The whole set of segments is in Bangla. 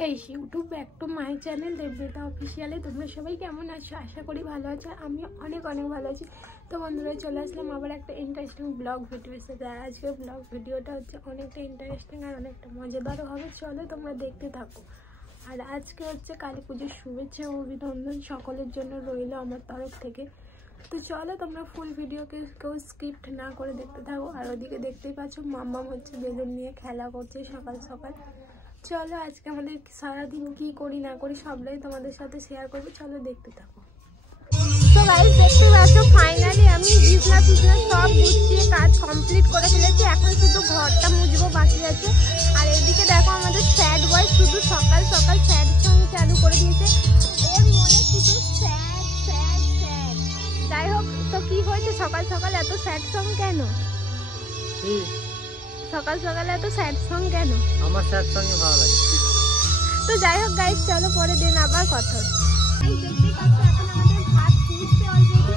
Guys, YouTube back to my channel Debabrata অফিসিয়ালে। তোমরা সবাই কেমন আছো? আশা করি ভালো আছো। আমি অনেক ভালো আছি। তো বন্ধুরা, চলে আসলাম আবার একটা ইন্টারেস্টিং ব্লগ ভিডিওর সাথে। আর আজকের ব্লগ ভিডিওটা হচ্ছে অনেকটা ইন্টারেস্টিং আর অনেকটা মজাদারও হবে। চলো তোমরা দেখতে থাকো। আর আজকে হচ্ছে কালী পুজোর শুভেচ্ছা ও অভিনন্দন সকলের জন্য রইল আমার তরফ থেকে। তো চলো তোমরা ফুল ভিডিওকে কেউ স্কিপ্ট না করে দেখতে থাকো। আর ওদিকে দেখতেই পাচ্ছ মাম্মাম হচ্ছে বেলুন নিয়ে খেলা করছে সকাল সকাল। চলো আজকে আমাদের সারাদিন কি করি না করি সবটাই তোমাদের সাথে শেয়ার করবো। চলো দেখতে থাকো। তো গাইস, দেখতে পাচ্ছ ফাইনালি আমি বিছনা সব গুছিয়ে কাজ কমপ্লিট করে ফেলেছি। এখন শুধু ঘরটা মুছবো বাকি আছে। আর এদিকে দেখো আমাদের স্যাড বয় শুধু সকাল সকাল স্যাড সং চালু করে দিয়েছে। ওর মনে শুধু স্যাড স্যাড স্যাড। যাই হোক, তো কি হয়েছে সকাল সকাল এত স্যাড সং কেন? সকাল সকালে এত স্যাড সং কেন? আমার স্যাড সং ভালো লাগে। তো যাই হোক গাইস, চলো পরে দিন আবার কথা হচ্ছে। দেখতেই পাচ্ছ এখন আমাদের ভাত ফুটছে অলরেডি।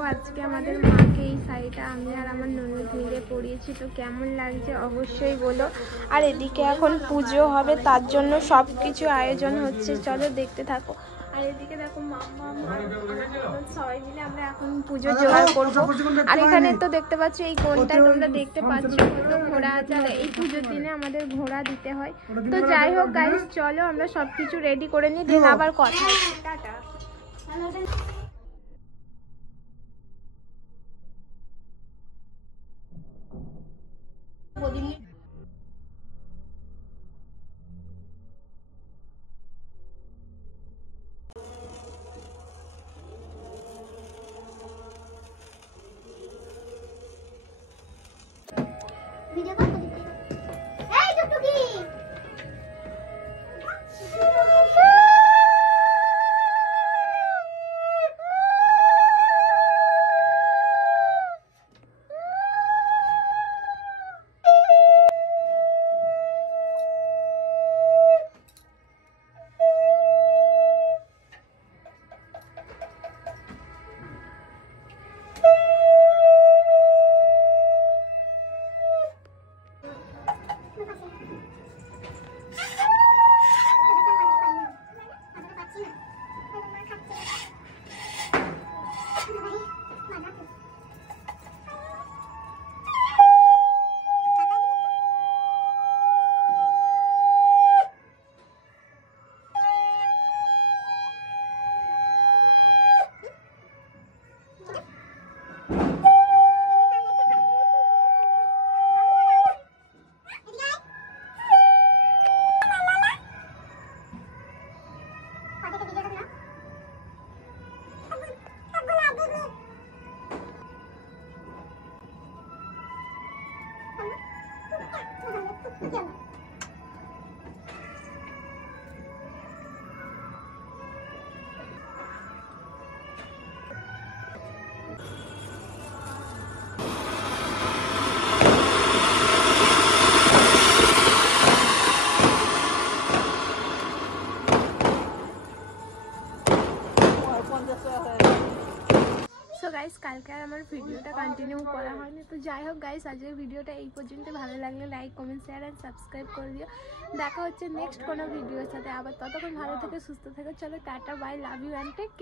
আর চিকেন পড়িয়েছি। তো কেমন লাগছে অবশ্যই বলো। আর এদিকে এখন পুজো হবে, তার জন্য সব কিছু আয়োজন হচ্ছে। চলো দেখতে থাকো। আর এদিকে দেখো মাম্মাম সবাই মিলে আমরা এখন পুজো জোগাড় করবো। আর এখানে তো দেখতে পাচ্ছ এই কোনটা তোমরা দেখতে পাচ্ছ কত ঘোড়া আছে। আর এই পুজোর দিনে আমাদের ঘোড়া দিতে হয়। তো যাই হোক গাইস, চলো আমরা সবকিছু রেডি করে নিই, দিন আবার কথা হচ্ছে। টাটা। সো গাইস কালকে আর আমার ভিডিওটা কন্টিনিউ করা হয়নি, তো যাই হোক গাইস আজকের ভিডিওটা এই পর্যন্ত। ভালো লাগলে like comment share and subscribe করে দিও। দেখা হচ্ছে নেক্সট কোনো ভিডিওর সাথে আবার, ততক্ষণ ভালো থেকে সুস্থ থেকে। চলো ta-ta bye, love you and take care.